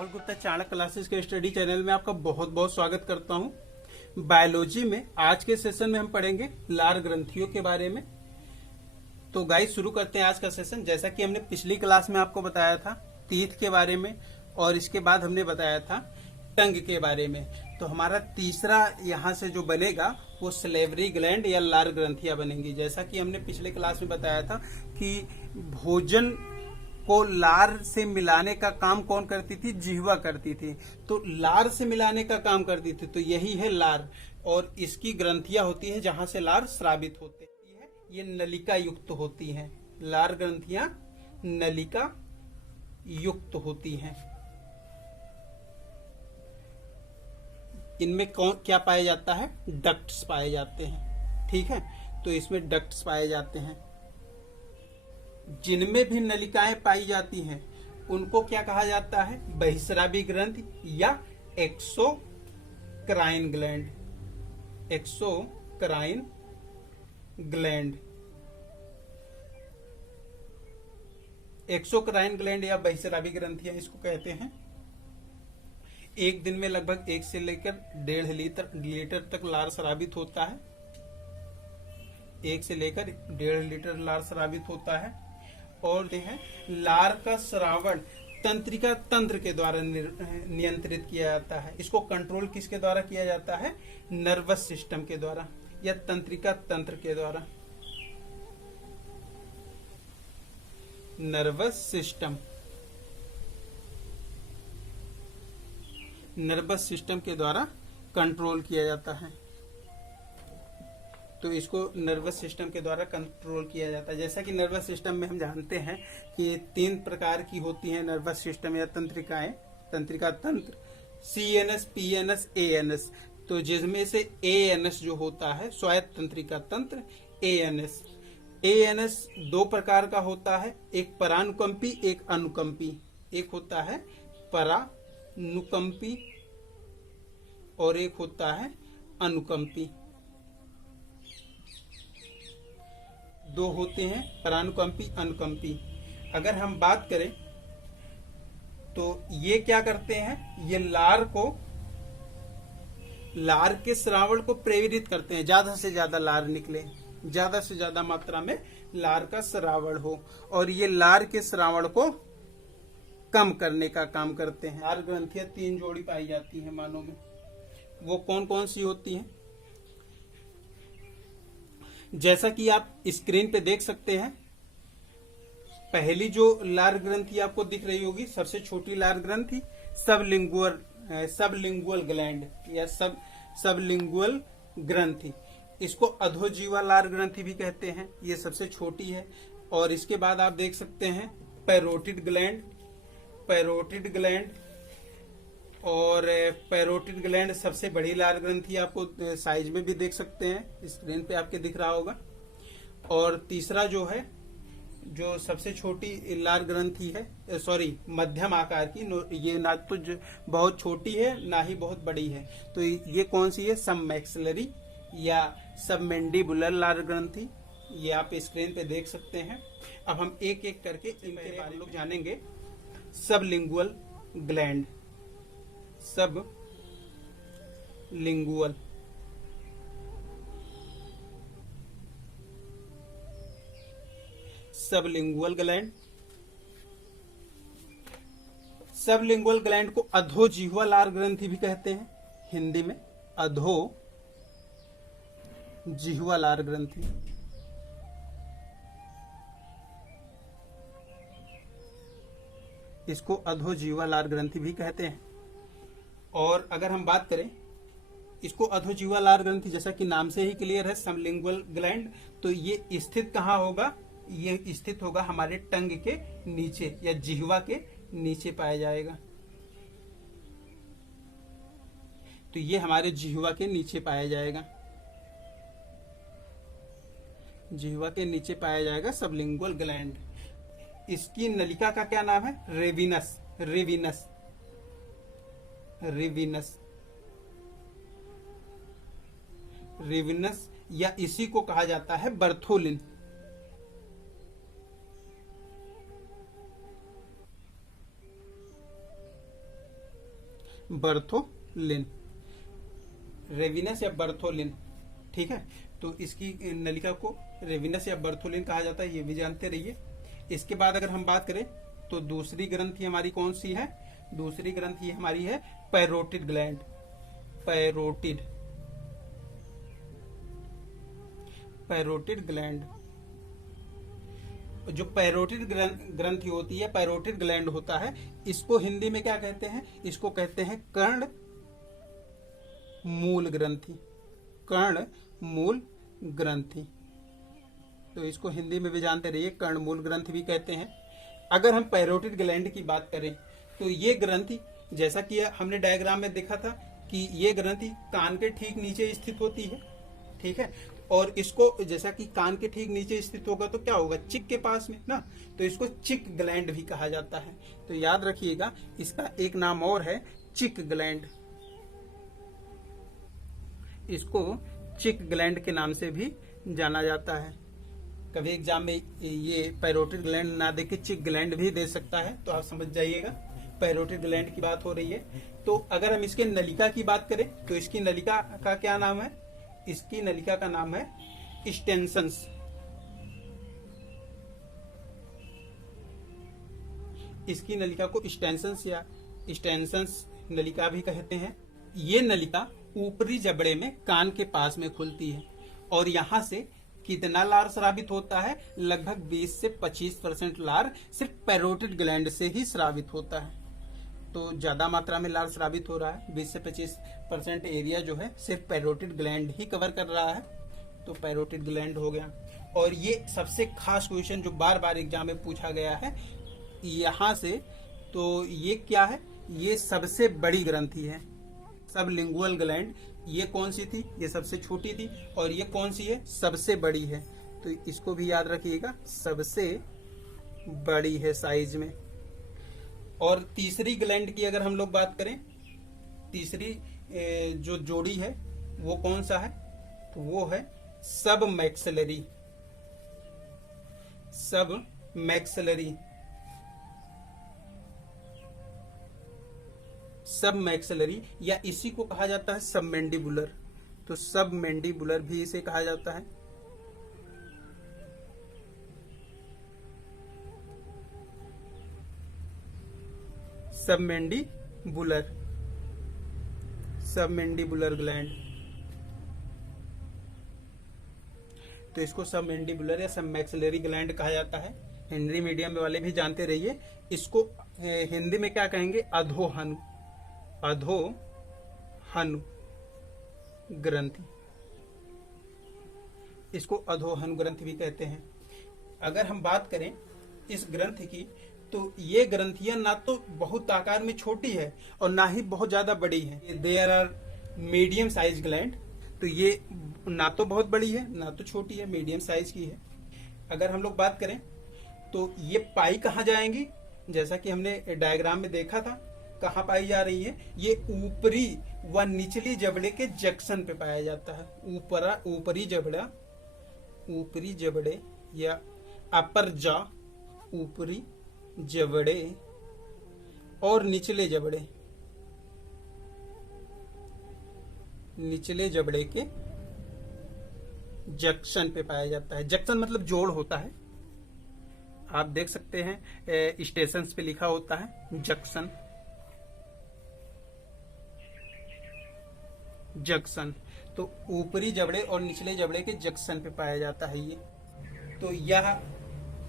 Rahul Gupta Chanakya classes के study channel में आपका बहुत बहुत स्वागत करता हूं। बायोलॉजी में आज के सेशन में हम पढ़ेंगे लार ग्रंथियों के बारे में। तो गाइस शुरू करते हैं आज का सेशन। जैसा कि हमने पिछली क्लास में आपको बताया था टीथ के बारे में और इसके बाद हमने बताया था टंग के बारे में। तो हमारा तीसरा यहाँ से जो बनेगा वो सलेवरी ग्लैंड या लार ग्रंथियां बनेंगी। जैसा कि हमने पिछले क्लास में बताया था कि भोजन को लार से मिलाने का काम कौन करती थी? जिह्वा करती थी। तो लार से मिलाने का काम करती थी, तो यही है लार। और इसकी ग्रंथियां होती है जहां से लार स्रावित होते हैं, ये नलिका युक्त होती हैं। लार ग्रंथियां नलिका युक्त होती हैं। इनमें कौन क्या पाया जाता है? डक्ट्स पाए जाते हैं। ठीक है, तो इसमें डक्ट्स पाए जाते हैं। जिनमें भी नलिकाएं पाई जाती हैं उनको क्या कहा जाता है? बहिस्रावी ग्रंथि या exocrine gland. Exocrine gland, exocrine gland या बहिस्रावी ग्रंथियां इसको कहते हैं। एक दिन में लगभग 1 से लेकर 1.5 लीटर तक लार स्रावित होता है। 1 से लेकर 1.5 लीटर लार स्रावित होता है। और लार का श्रावण तंत्रिका तंत्र के द्वारा नियंत्रित किया जाता है। इसको कंट्रोल किसके द्वारा किया जाता है? नर्वस सिस्टम के द्वारा या तंत्रिका तंत्र के द्वारा। नर्वस सिस्टम, नर्वस सिस्टम के द्वारा कंट्रोल किया जाता है। तो इसको नर्वस सिस्टम के द्वारा कंट्रोल किया जाता है। जैसा कि नर्वस सिस्टम में हम जानते हैं कि 3 प्रकार की होती हैं नर्वस सिस्टम या तंत्रिकाएं, तंत्रिका तंत्र, CNS, PNS, ANS। तो जिसमें से ANS जो होता है स्वायत्त तंत्रिका तंत्र, ANS 2 प्रकार का होता है, एक परानुकंपी, एक अनुकंपी। एक होता है परानुकंपी और एक होता है अनुकंपी। 2 होते हैं, परानुकंपी, अनुकंपी। अगर हम बात करें तो ये क्या करते हैं? ये लार के श्रावण को प्रेरित करते हैं। ज्यादा से ज्यादा लार निकले, ज्यादा से ज्यादा मात्रा में लार का श्रावण हो, और ये लार के श्रावण को कम करने का काम करते हैं। लार ग्रंथियां 3 जोड़ी पाई जाती हैं मानव में। वो कौन कौन सी होती हैं? जैसा कि आप स्क्रीन पे देख सकते हैं, पहली जो लार ग्रंथि आपको दिख रही होगी, सबसे छोटी लार ग्रंथि सबलिंगुअल ग्लैंड या सबलिंगुअल ग्रंथि। इसको अधोजीवा लार ग्रंथि भी कहते हैं। ये सबसे छोटी है। और इसके बाद आप देख सकते हैं पैरोटिड ग्लैंड, पैरोटिड ग्लैंड। और पैरोटिड ग्लैंड सबसे बड़ी लार ग्रंथि, आपको साइज में भी देख सकते हैं, स्क्रीन पे आपके दिख रहा होगा। और तीसरा जो है, जो सबसे छोटी लार ग्रंथि है, मध्यम आकार की, ये ना तो बहुत छोटी है ना ही बहुत बड़ी है। तो ये कौन सी है? सबमैक्सिलरी या सबमेंडिबुलर लार ग्रंथि। ये आप स्क्रीन पे देख सकते हैं। अब हम एक एक करके इनके बारे में जानेंगे। Sublingual gland, sublingual, sublingual gland. Sublingual gland को अधोजिह्वा लार ग्रंथि भी कहते हैं, हिंदी में अधोजिह्वा लार ग्रंथि। इसको अधोजिह्वा लार ग्रंथि भी कहते हैं। और अगर हम बात करें इसको अधोजिह्वा लार ग्रंथि, जैसा कि नाम से ही क्लियर है, सबलिंगुअल ग्लैंड, तो ये स्थित कहाँ होगा? ये स्थित होगा हमारे टंग के नीचे या जिह्वा के नीचे पाया जाएगा। तो ये हमारे जिह्वा के नीचे पाया जाएगा, जिह्वा के नीचे पाया जाएगा सबलिंगुअल ग्लैंड। इसकी नलिका का क्या नाम है? रेविनस, रेविनस, रेविनस, रेविनस, या इसी को कहा जाता है बर्थोलिन। बर्थोलिन, रेविनस या बर्थोलिन। ठीक है, तो इसकी नलिका को रेविनस या बर्थोलिन कहा जाता है, ये भी जानते रहिए। इसके बाद अगर हम बात करें तो दूसरी ग्रंथि हमारी कौन सी है? दूसरी ग्रंथि हमारी है parotid gland. Parotid, parotid gland. जो पैरोटिड ग्रंथि होती है, पैरोटिड ग्लैंड होता है, इसको हिंदी में क्या कहते हैं? इसको कहते हैं कर्ण मूल ग्रंथि। कर्ण मूल ग्रंथि, तो इसको हिंदी में भी जानते रहिए, कर्ण मूल ग्रंथि भी कहते हैं। अगर हम पैरोटिड ग्लैंड की बात करें तो ये ग्रंथि, जैसा कि हमने डायग्राम में देखा था कि ये ग्रंथि कान के ठीक नीचे स्थित होती है। ठीक है, और इसको जैसा कि कान के ठीक नीचे स्थित होगा तो क्या होगा? चिक के पास में ना, तो इसको चिक ग्लैंड भी कहा जाता है। तो याद रखिएगा, इसका एक नाम और है चिक ग्लैंड। इसको चिक ग्लैंड के नाम से भी जाना जाता है। कभी एग्जाम में ये पैरोटिड ग्लैंड ना दे के चिक ग्लैंड भी दे सकता है, तो आप समझ जाइएगा पैरोटिड ग्लैंड की बात हो रही है। तो अगर हम इसके नलिका की बात करें तो इसकी नलिका का क्या नाम है? इसकी नलिका का नाम है स्टेंसन्स। इसकी नलिका को स्टेंसन्स या स्टेंसन्स नलिका भी कहते हैं। ये नलिका ऊपरी जबड़े में कान के पास में खुलती है और यहां से कितना लार स्रावित होता है? लगभग 20 से 25% लार सिर्फ पैरोटिड ग्लैंड से ही स्रावित होता है। तो ज्यादा मात्रा में लार स्रावित हो रहा है, 20 से 25% एरिया जो है सिर्फ पैरोटिड ग्लैंड ही कवर कर रहा है, तो पैरोटिड ग्लैंड हो गया। और ये सबसे खास क्वेश्चन जो बार बार एग्जाम में पूछा गया है यहां से, तो ये क्या है? ये सबसे बड़ी ग्रंथि है। सबलिंगुअल ग्लैंड ये कौन सी थी? ये सबसे छोटी थी। और ये कौन सी है? सबसे बड़ी है। तो इसको भी याद रखिएगा, सबसे बड़ी है साइज में। और तीसरी ग्लैंड की अगर हम लोग बात करें, तीसरी जो जोड़ी है वो कौन सा है? तो वो है सब मैक्सिलरी। सब मैक्सिलरी, सब मैक्सिलरी, या इसी को कहा जाता है सब मैंडिबुलर। तो सब मैंडिबुलर भी इसे कहा जाता है। सब मैंडिबुलर, सब मैंडिबुलर ग्लैंड, तो इसको सब मैंडिबुलर या सब मैक्सिलरी ग्लैंड कहा जाता है। हिंदी मीडियम वाले भी जानते रहिए। इसको हिंदी में क्या कहेंगे? अधोहनु, अधोहनु ग्रंथि, इसको अधोहनु ग्रंथि भी कहते हैं। अगर हम बात करें इस ग्रंथि की, तो ये ग्रंथियां ना तो बहुत आकार में छोटी है और ना ही बहुत ज्यादा बड़ी है। There are medium size gland, तो ये ना तो बहुत बड़ी है ना तो छोटी है, मीडियम साइज की है। अगर हम लोग बात करें तो ये पाई कहाँ जाएंगी? जैसा कि हमने डायग्राम में देखा था, कहाँ पाई जा रही है? ये ऊपरी व निचली जबड़े के जंक्शन पे पाया जाता है। ऊपरी जबड़ा, ऊपरी जबड़े या अपर जॉ, ऊपरी जबड़े और निचले जबड़े, निचले जबड़े के जंक्शन पे पाया जाता है। जंक्शन मतलब जोड़ होता है, आप देख सकते हैं स्टेशन पे लिखा होता है जंक्शन, जंक्शन। तो ऊपरी जबड़े और निचले जबड़े के जंक्शन पे पाया जाता है ये। तो यह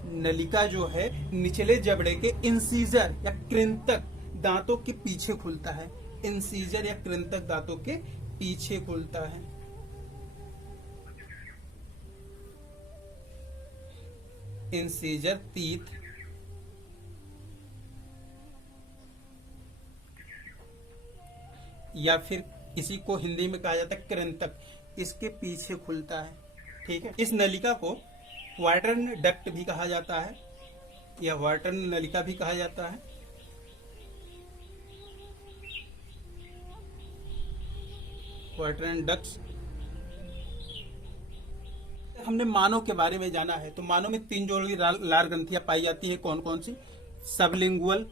नलिका जो है निचले जबड़े के इंसीजर या कृंतक दांतों के पीछे खुलता है। इंसीजर या कृंतक दांतों के पीछे खुलता है। इंसीजर तीत, या फिर इसी को हिंदी में कहा जाता है कृंतक, इसके पीछे खुलता है। ठीक है, इस नलिका को वाटरन डक्ट भी कहा जाता है या वाटरन नलिका भी कहा जाता है। वाटरन डक्ट्स। हमने मानव के बारे में जाना है, तो मानव में 3 जोड़ी लार ग्रंथियां पाई जाती है। कौन कौन सी? सबलिंगुअल,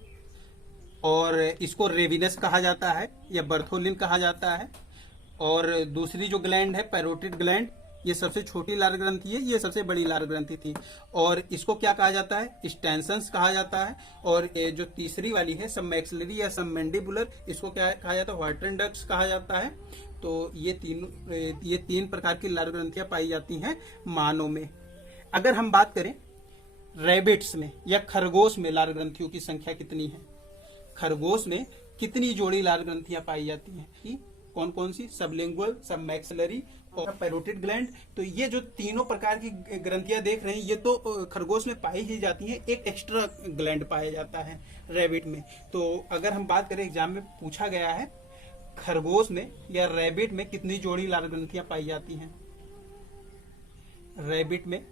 और इसको रेविनस कहा जाता है या बर्थोलिन कहा जाता है। और दूसरी जो ग्लैंड है पैरोटिड ग्लैंड, ये सबसे छोटी लार ग्रंथि है, ये सबसे बड़ी लार ग्रंथि थी। और इसको क्या कहा जाता है? स्टेंसन्स कहा जाता है। और ये जो तीसरी वाली है सब मैक्सिलरी या सब मैंडिबुलर, इसको क्या कहा जाता है? व्हाइटन डक्ट्स कहा जाता है। तो ये तीन प्रकार की लार ग्रंथियां पाई जाती हैं मानव में। अगर हम बात करें रैबिट्स में या खरगोश में लार ग्रंथियों की संख्या कितनी है, खरगोश में कितनी जोड़ी लार ग्रंथियां पाई जाती हैं कि कौन कौन सी? सबलिंगुअल, सब मैक्सिलरी और पैरोटिड ग्लैंड। तो ये जो तीनों प्रकार की ग्रंथियां देख रहे हैं ये तो खरगोश में पाई ही जाती हैं, एक एक्स्ट्रा ग्लैंड पाया जाता है रैबिट में। तो अगर हम बात करें एग्जाम में पूछा गया है खरगोश में या रैबिट में कितनी जोड़ी लार ग्रंथियां पाई जाती हैं रैबिट में,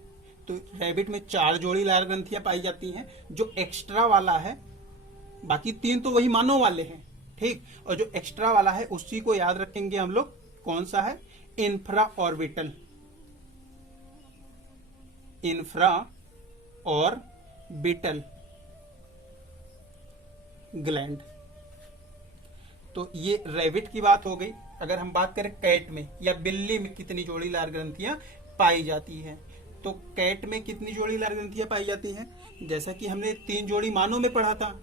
तो रैबिट में 4 जोड़ी लार ग्रंथियां पाई जाती हैं। जो एक्स्ट्रा वाला है, बाकी 3 तो वही मानव वाले हैं, ठीक। और जो एक्स्ट्रा वाला है उसी को याद रखेंगे हम लोग, कौन सा है? Infra orbital, infra orbital gland. तो ये रैबिट की बात हो गई। अगर हम बात करें कैट में या बिल्ली में कितनी जोड़ी लार ग्रंथियां पाई जाती है, तो कैट में कितनी जोड़ी लार ग्रंथियां पाई जाती हैं? जैसा कि हमने 3 जोड़ी मानव में पढ़ा था,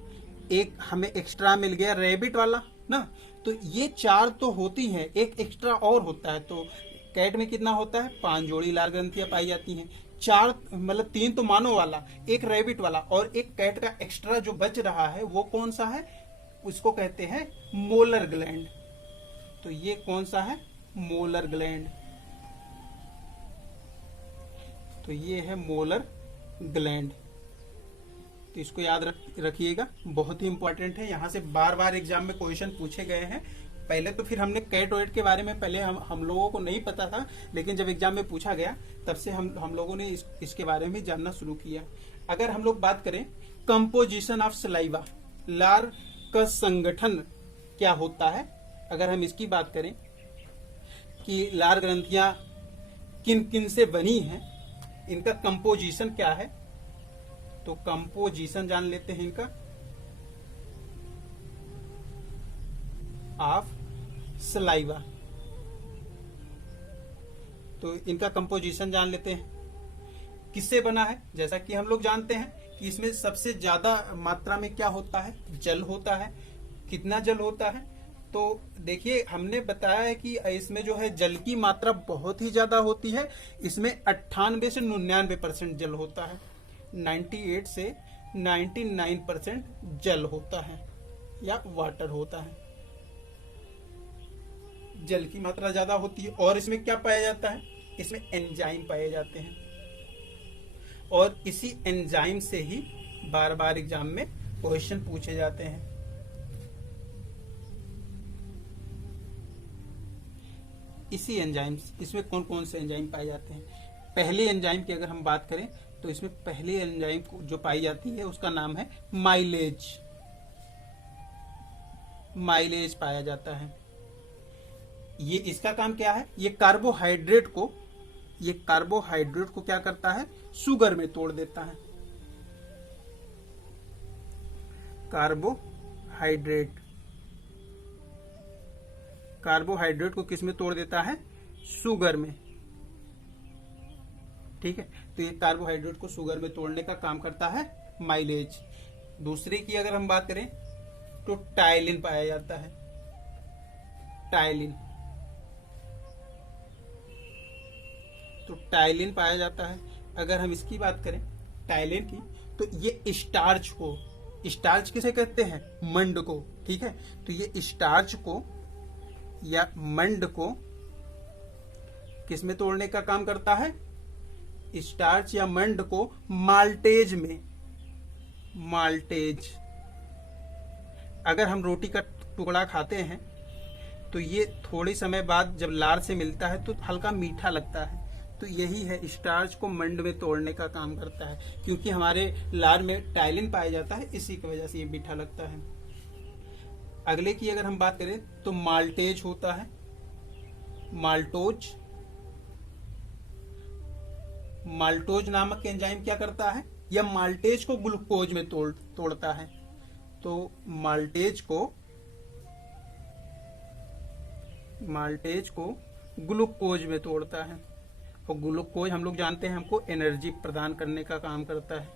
एक हमें एक्स्ट्रा मिल गया रैबिट वाला ना, तो ये 4 तो होती हैं, एक एक्स्ट्रा और होता है। तो कैट में कितना होता है? 5 जोड़ी लार ग्रंथियां पाई जाती हैं। 4 मतलब 3 तो मानव वाला, एक रैबिट वाला और एक कैट का एक्स्ट्रा जो बच रहा है वो कौन सा है? उसको कहते हैं मोलर ग्लैंड। तो ये कौन सा है? Molar gland. तो ये है मोलर ग्लैंड। तो इसको याद रखिएगा, बहुत ही इंपॉर्टेंट है। यहाँ से बार बार एग्जाम में क्वेश्चन पूछे गए हैं। पहले तो फिर हमने कैट वेट के बारे में पहले हम लोगों को नहीं पता था, लेकिन जब एग्जाम में पूछा गया तब से हम लोगों ने इसके बारे में जानना शुरू किया। अगर हम लोग बात करें कंपोजिशन ऑफ सलाइवा, लार का संगठन क्या होता है, अगर हम इसकी बात करें कि लार ग्रंथियां किन किन से बनी हैं, इनका कंपोजिशन क्या है, तो कंपोजिशन जान लेते हैं इनका ऑफ सलाइवा। तो इनका कंपोजिशन जान लेते हैं किससे बना है। जैसा कि हम लोग जानते हैं कि इसमें सबसे ज्यादा मात्रा में क्या होता है? जल होता है। कितना जल होता है? तो देखिए हमने बताया है कि इसमें जो है जल की मात्रा बहुत ही ज्यादा होती है। इसमें 98 से 99% जल होता है, 98 से 99% जल होता है या वाटर होता है। जल की मात्रा ज्यादा होती है। और इसमें क्या पाया जाता है? इसमें एंजाइम पाए जाते हैं और इसी एंजाइम से ही बार बार एग्जाम में क्वेश्चन पूछे जाते हैं। इसी एंजाइम, इसमें कौन कौन से एंजाइम पाए जाते हैं? पहले एंजाइम की अगर हम बात करें तो इसमें पहले एंजाइम जो पाई जाती है उसका नाम है माइलेज। माइलेज पाया जाता है। ये इसका काम क्या है? ये कार्बोहाइड्रेट को क्या करता है? शुगर में तोड़ देता है। कार्बोहाइड्रेट को किस में तोड़ देता है? शुगर में, ठीक है। तो ये कार्बोहाइड्रेट को शुगर में तोड़ने का काम करता है माइलेज। दूसरे की अगर हम बात करें तो टाइलिन पाया जाता है। टाइलिन पाया जाता है। अगर हम इसकी बात करें टाइलिन की, तो ये स्टार्च किसे कहते हैं? मंड को, ठीक है। तो ये स्टार्च को या मंड को किसमें तोड़ने का काम करता है? स्टार्च या मंड को माल्टेज में। अगर हम रोटी का टुकड़ा खाते हैं तो ये थोड़ी समय बाद जब लार से मिलता है तो हल्का मीठा लगता है। तो यही है, स्टार्च को मंड में तोड़ने का काम करता है, क्योंकि हमारे लार में टाइलिन पाया जाता है, इसी की वजह से ये मीठा लगता है। अगले की अगर हम बात करें तो माल्टेज होता है। माल्टोज नामक एंजाइम क्या करता है? यह माल्टेज को ग्लूकोज में तोड़ता है। तो माल्टेज को ग्लूकोज में तोड़ता है, और ग्लूकोज हम लोग जानते हैं हमको एनर्जी प्रदान करने का काम करता है,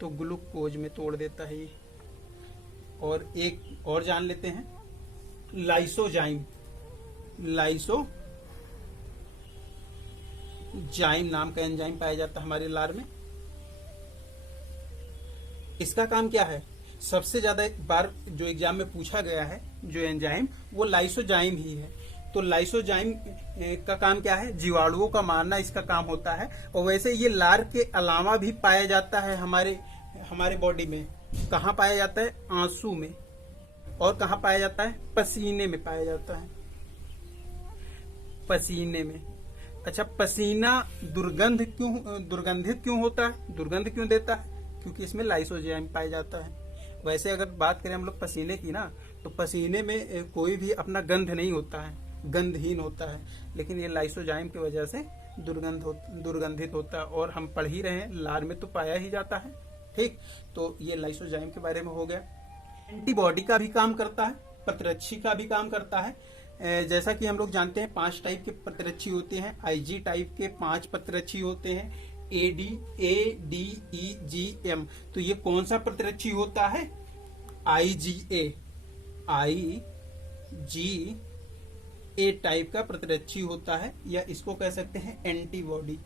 तो ग्लूकोज में तोड़ देता है ये। और एक और जान लेते हैं, लाइसोजाइम नाम का एंजाइम पाया जाता है हमारे लार में। इसका काम क्या है? सबसे ज्यादा बार जो एग्जाम में पूछा गया है जो एंजाइम, वो लाइसोजाइम ही है। तो लाइसोजाइम का काम क्या है? जीवाणुओं का मारना इसका काम होता है। और वैसे ये लार के अलावा भी पाया जाता है हमारे बॉडी में। कहाँ पाया जाता है? आंसू में। और कहाँ पाया जाता है? पसीने में पाया जाता है, पसीने में। अच्छा, पसीना दुर्गंधित क्यों होता है? दुर्गंध क्यों देता है? क्योंकि इसमें लाइसोजाइम पाया जाता है। वैसे अगर बात करें हम लोग पसीने की ना, तो पसीने में कोई भी अपना गंध नहीं होता है, गंधहीन होता है, लेकिन ये लाइसोजाइम की वजह से दुर्गंधित होता है। और हम पढ़ ही रहे हैं, लार में तो पाया ही जाता है। ठीक, तो ये लाइसोजाइम के बारे में हो गया। एंटीबॉडी का भी काम करता है, प्रतिरक्षी का भी काम करता है। जैसा कि हम लोग जानते हैं 5 टाइप के प्रतिरक्षी होते हैं। आईजी टाइप के 5 प्रतिरक्षी होते हैं, ADEGM। तो ये कौन सा प्रतिरक्षी होता है? IgA टाइप का प्रतिरक्षी होता है, या इसको कह सकते हैं एंटीबॉडी।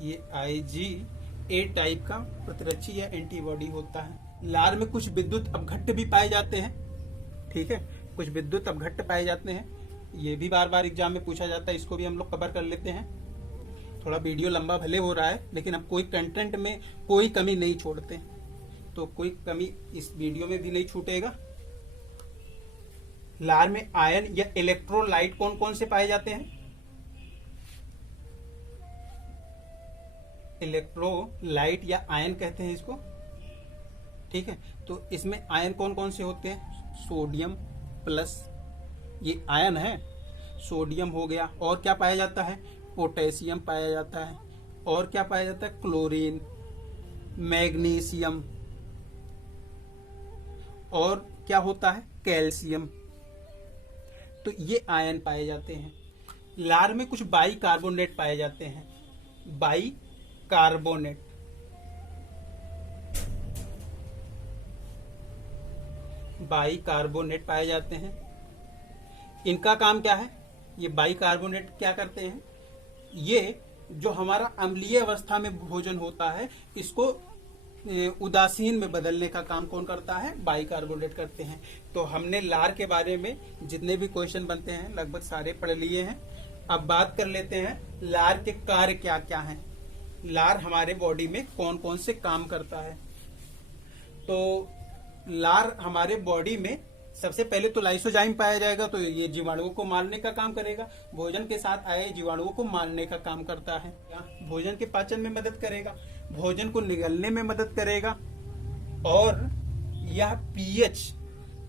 ये IgA टाइप का प्रतिरक्षी या एंटीबॉडी होता है। लार में कुछ विद्युत अपघट्ट भी पाए जाते हैं। ठीक है, कुछ विद्युत अपघट्ट पाए जाते हैं, ये भी बार बार एग्जाम में पूछा जाता है। इसको भी हम लोग कवर कर लेते हैं। थोड़ा वीडियो लंबा भले हो रहा है, लेकिन अब कोई कंटेंट में कोई कमी नहीं छोड़ते, तो कोई कमी इस वीडियो में भी नहीं छूटेगा। लार में आयन या इलेक्ट्रोलाइट कौन कौन से पाए जाते हैं? इलेक्ट्रोलाइट या आयन कहते हैं इसको। ठीक है, तो इसमें आयन कौन कौन से होते हैं? सोडियम प्लस, ये आयन है, सोडियम हो गया। और क्या पाया जाता है? पोटेशियम पाया जाता है। और क्या पाया जाता है? Chlorine, magnesium. और क्या होता है? कैल्शियम। तो ये आयन पाए जाते हैं। लार में कुछ बाइकार्बोनेट पाए जाते हैं, बाइकार्बोनेट पाए जाते हैं। इनका काम क्या है? ये बाइकार्बोनेट क्या करते हैं? ये जो हमारा अम्लीय अवस्था में भोजन होता है, इसको उदासीन में बदलने का काम कौन करता है? बाइकार्बोनेट करते हैं। तो हमने लार के बारे में जितने भी क्वेश्चन बनते हैं लगभग सारे पढ़ लिए हैं। अब बात कर लेते हैं लार के कार्य क्या क्या हैं। लार हमारे बॉडी में कौन कौन से काम करता है? तो लार हमारे बॉडी में सबसे पहले तो लाइसोजाइम पाया जाएगा, तो ये जीवाणुओं को मारने का काम करेगा। भोजन के साथ आए जीवाणुओं को मारने का काम करता है। भोजन के पाचन में मदद करेगा, भोजन को निगलने में मदद करेगा। और यह पीएच,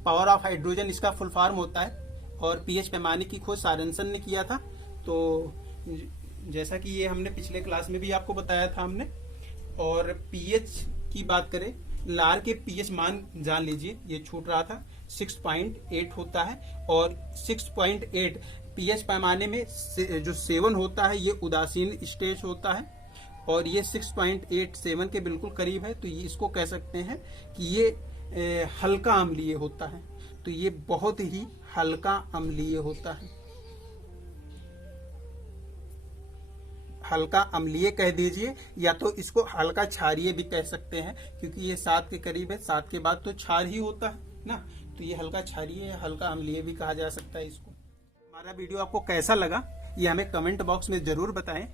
पावर ऑफ हाइड्रोजन इसका फुल फॉर्म होता है। और पीएच पैमाने की खोज सारनसन ने किया था। तो जैसा कि ये हमने पिछले क्लास में भी आपको बताया था हमने। और पीएच की बात करें, लार के पीएच मान जान लीजिए, ये छूट रहा था, 6.8 होता है। और 6.8 पीएच पैमाने में जो 7 होता है ये उदासीन स्टेज होता है, और ये 6.87 के बिल्कुल करीब है। तो ये इसको कह सकते हैं कि ये हल्का अम्लीय होता है। तो ये बहुत ही हल्का अम्लीय होता है। हल्का अम्लीय कह दीजिए, या तो इसको हल्का क्षारीय भी कह सकते हैं, क्योंकि ये 7 के करीब है। 7 के बाद तो क्षार ही होता है ना, तो ये हल्का क्षारीय या हल्का अम्लीय भी कहा जा सकता है इसको। हमारा वीडियो आपको कैसा लगा ये हमें कमेंट बॉक्स में जरूर बताएं,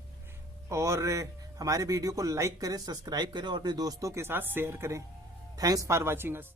और हमारे वीडियो को लाइक करें, सब्सक्राइब करें और अपने दोस्तों के साथ शेयर करें। Thanks for watching us.